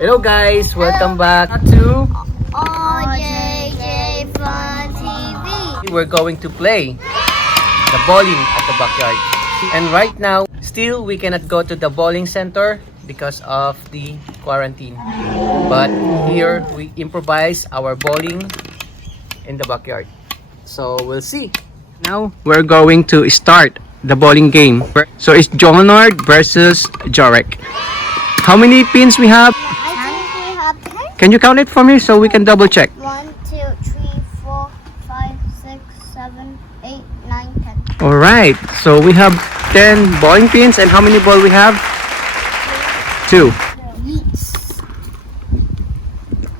Hello guys, welcome back to Rjjj Fun TV. we're going to play the bowling at the backyard. And right now, still we cannot go to the bowling center because of the quarantine. But here we improvise our bowling in the backyard. So we'll see. Now we're going to start the bowling game. So it's Jonard versus Jarek. How many pins we have? I think we have 10. Can you count it for me so we can double check? 1, 2, 3, 4, 5, 6, 7, 8, 9, 10. Alright, so we have 10 bowling pins, and how many ball we have? 2. Yes.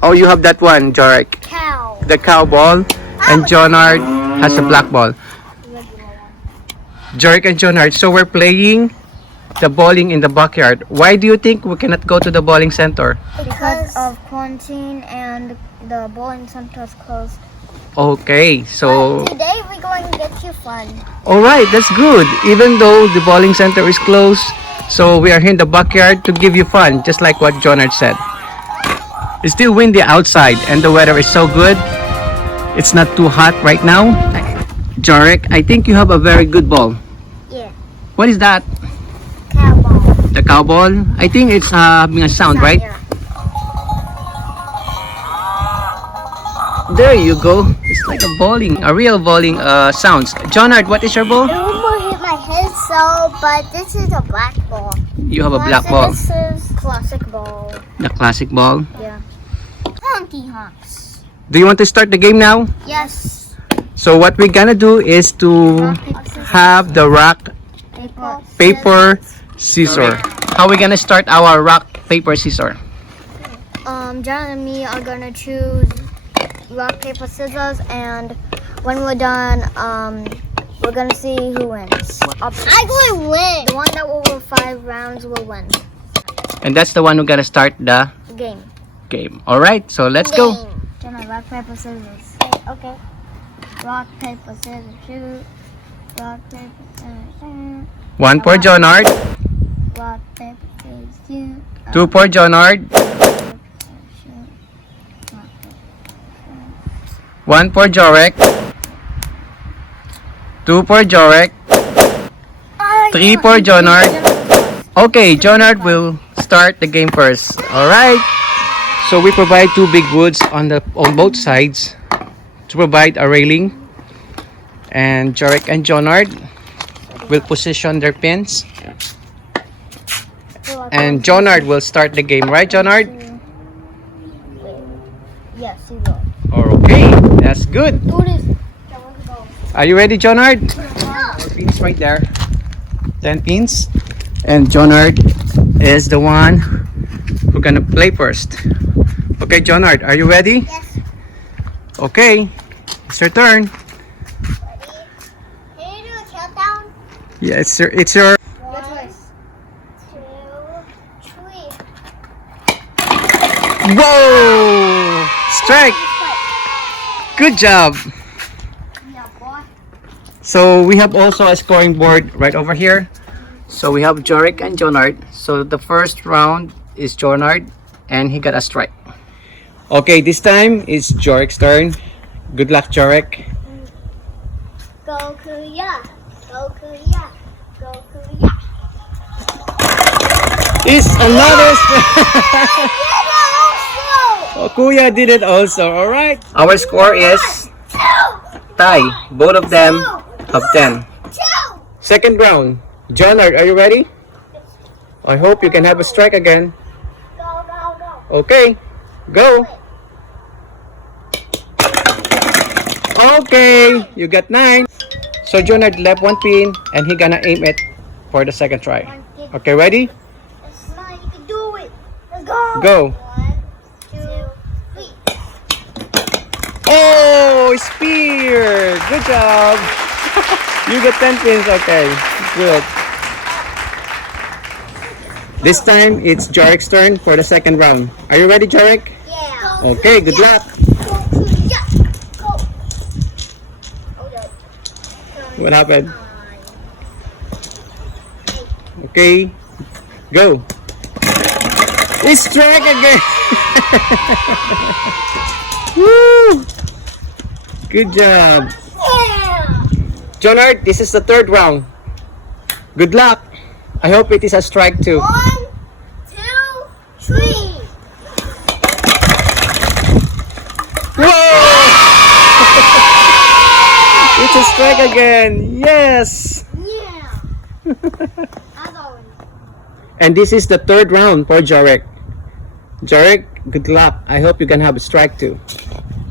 Oh, you have that one, Jarek. Cow. The cow ball, and Jonard has a black ball. Jarek and Jonard, so we're playing the bowling in the backyard. Why do you think we cannot go to the bowling center? Because of quarantine and the bowling center is closed. Okay, so Today we're going to get you fun. alright, that's good. Even though the bowling center is closed, so we are here in the backyard to give you fun, just like what Jonard said. It's still windy outside and the weather is so good. It's not too hot right now. Jarek, I think you have a very good ball. Yeah. What is that? Cow ball. The cow ball? I think it's having a sound, right? Yeah. There you go. It's like a bowling, a real bowling sounds. Jonard, what is your ball? It almost hit my head, but this is a black ball. You have a black ball. This is classic ball. The classic ball. Yeah. Honky honks. Do you want to start the game now? Yes. So what we're gonna do is to have the rock, paper, scissor. How we gonna start our rock, paper, scissor? John and me are gonna choose rock, paper, scissors, and when we're done, we're gonna see who wins. I'm going to win. The one that will win 5 rounds will win. And that's the one who gonna start the Game. game. Alright, so let's go. John, rock, paper, scissors. Okay. Rock, paper, scissors, shoot. Rock, paper, scissors, shoot. 1 for Jonard, Rock, paper, scissors, shoot. 2 for Jonard, 1 for Jarek, 2 for Jarek, 3 for Jonard. Okay, Jonard will start the game first. Alright. So we provide 2 big woods on both sides to provide a railing. And Jarek and Jonard will position their pins. And Jonard will start the game, right, Jonard? Yes, he will. Okay, that's good. Do this. Are you ready, Jonard? Pins right there. 10 pins. And Jonard is the one who's gonna play first. Okay, Jonard, are you ready? Yes. Okay, it's your turn. Ready? Can you do a countdown? Yeah, it's your. 1, 2, 3. Whoa! Strike! Good job. Yeah, boy. So we have also a scoring board right over here. So we have Jarek and Jonard. So the first round is Jonard, and he got a strike. Okay, this time it's Jarek's turn. Good luck, Jarek. Go Kuya! Go Kuya! Go Kuya! It's another. Yeah, Oh, Kuya did it also. All right. Our score is tie. Both of them have 10. Second round. Jonard, are you ready? I hope you can have a strike again. Go, go, go. Okay, go. Okay, you got 9. So Jonard left 1 pin and he gonna aim it for the second try. Okay, ready? It's mine. You can do it. Let's go. Go. 1, 2, 3. Oh, spear! Good job. You get 10 pins. Okay, good. This time it's Jarek's turn for the second round. Are you ready, Jarek? Yeah. Okay, good luck. Go Kuya! Go. What happened? Okay, go. We strike again. Woo! Good job. Jonard, this is the third round. Good luck. I hope it is a strike too. 1, 2, 3. Whoa! It's a strike again. Yes. Yeah. As always. And this is the third round for Jarek. Jarek, good luck. I hope you can have a strike too.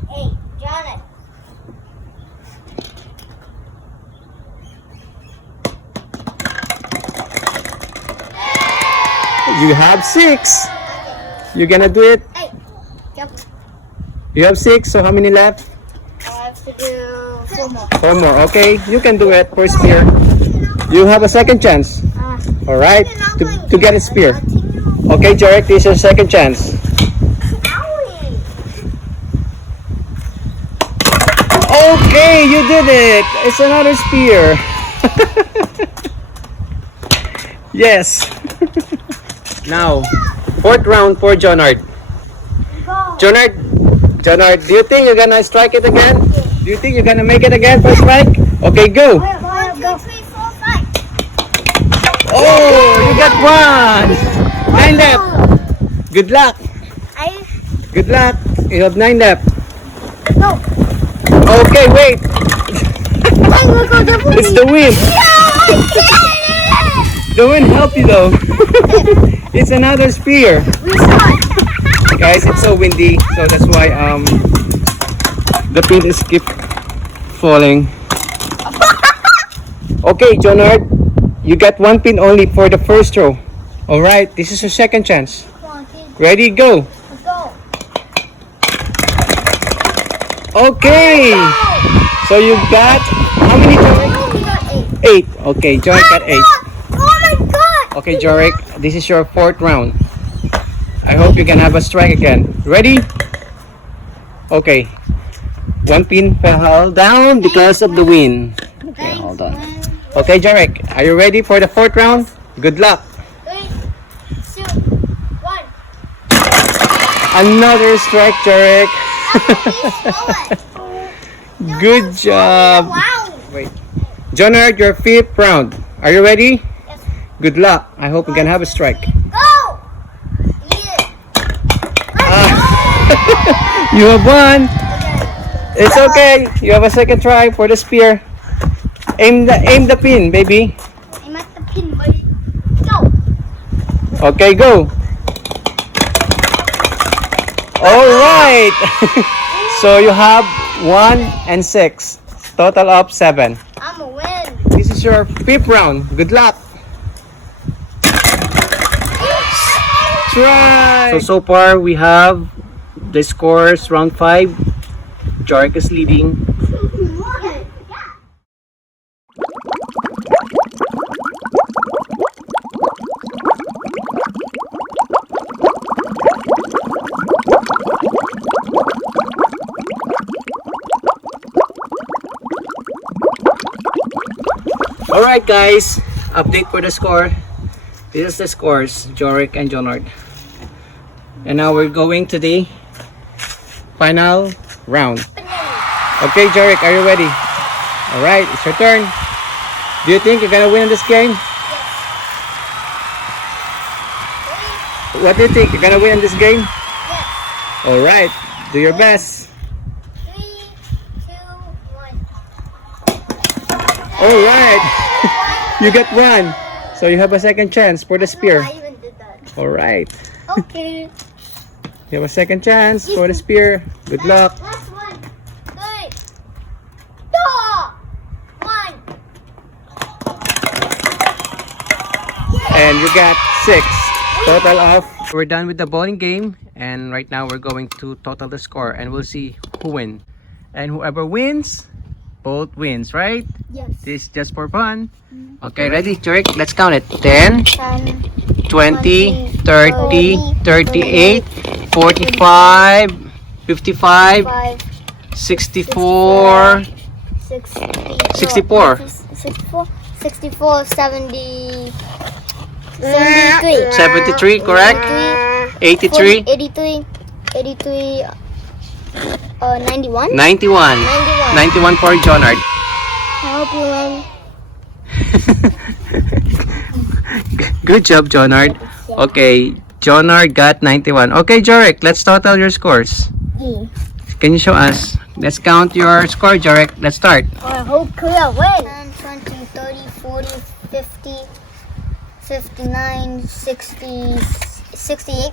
Hey, Janet. You have 6. You gonna do it? Hey, jump. You have 6. So how many left? I have to do 4 more. 4 more. Okay, you can do it for spear. You have a second chance. All right, to get a spear. Okay, Jarek, this is your second chance. Okay, you did it. It's another spear. Yes. Now, fourth round for Jonard. Jonard, do you think you're gonna strike it again? Do you think you're gonna make it again for strike? Okay, go. 1, 2, 3, 4, 5. Oh, you got 1. 9 left. Good luck. Good luck. You have 9 left. Go. Okay, wait. It's the wind. The wind helped you though. It's another spear. Guys, it's so windy, so that's why the pin is keep falling. Okay, Jonard, you got 1 pin only for the first row. All right, this is your second chance. Ready, go. Let's go. Okay. So you got how many, Jorek? We got 8. 8. Okay, Jorek got 8. Oh my god! Okay, Jorek, this is your fourth round. I hope you can have a strike again. Ready? Okay. 1 pin fell down because of the wind. Okay, hold on. Okay, Jorek, are you ready for the fourth round? Good luck. 3, 2, 1. Another strike, Jorek. Good job. Wow. Wait. Jonard, your fifth round. Are you ready? Yes. Good luck. I hope you can have a strike. Go! Yeah. You have 1. It's okay. You have a second try for the spear. Aim the pin, baby. I'm at the pin, buddy. Go! Okay, go. All right. So you have 1 and 6. Total of 7. I'm a win. This is your fifth round. Good luck. Try. So far we have the scores round 5. Jarek is leading. Alright guys, update for the score. This is the scores, Jarek and Jonard. And now we're going to the final round. Okay, Jarek, are you ready? Alright, it's your turn. Do you think you're gonna win this game? What do you think? You're gonna win this game? Yes. Alright, do your best. 3, 2, 1. Alright, you got 1. So you have a second chance for the spear. I even did that. Alright, Okay. you have a second chance for the spear. Good luck. Last one. 3, 2, 1. And you got 6. Total of. We're done with the bowling game, and right now we're going to total the score, and we'll see who wins. And whoever wins, both wins, right? Yes. This is just for fun. Okay, ready, Jarek? Let's count it. 10, 10, 20, 30, 38, 45, 55, 5, 64, 64, 64, 70, 73. 73, correct? 83? 83. 83. 91. 91. 91 for Jonard. I hope you win. Good job, Jonard. Okay, Jonard got 91. Okay, Jarek, let's total your scores. Can you show us? Let's count your score, Jarek. Let's start. I hope Korea wins. 10, 20, 30, 40, 50, 59, 60, 68,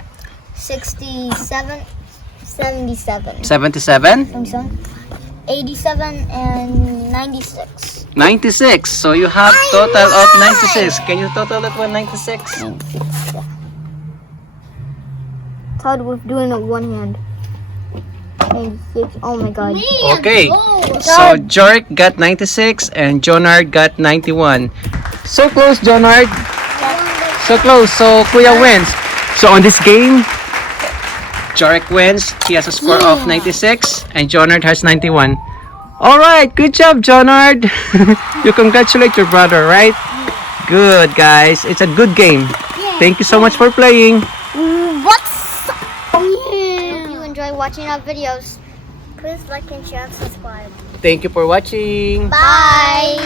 67, 77. 77? 87 and 96. 96. So you have total of 96. Can you total that one, 96? It's hard with doing it one hand. 96. Oh my god. Okay. So Jarek got 96 and Jonard got 91. So close, Jonard. So close. So Kuya wins. So on this game, Jarek wins. He has a score of 96 and Jonard has 91. Alright, good job, Jonard. You congratulate your brother, right? Good, guys. It's a good game. Thank you so much for playing. What's up? Hope you enjoy watching our videos. Please like and share and subscribe. Thank you for watching. Bye.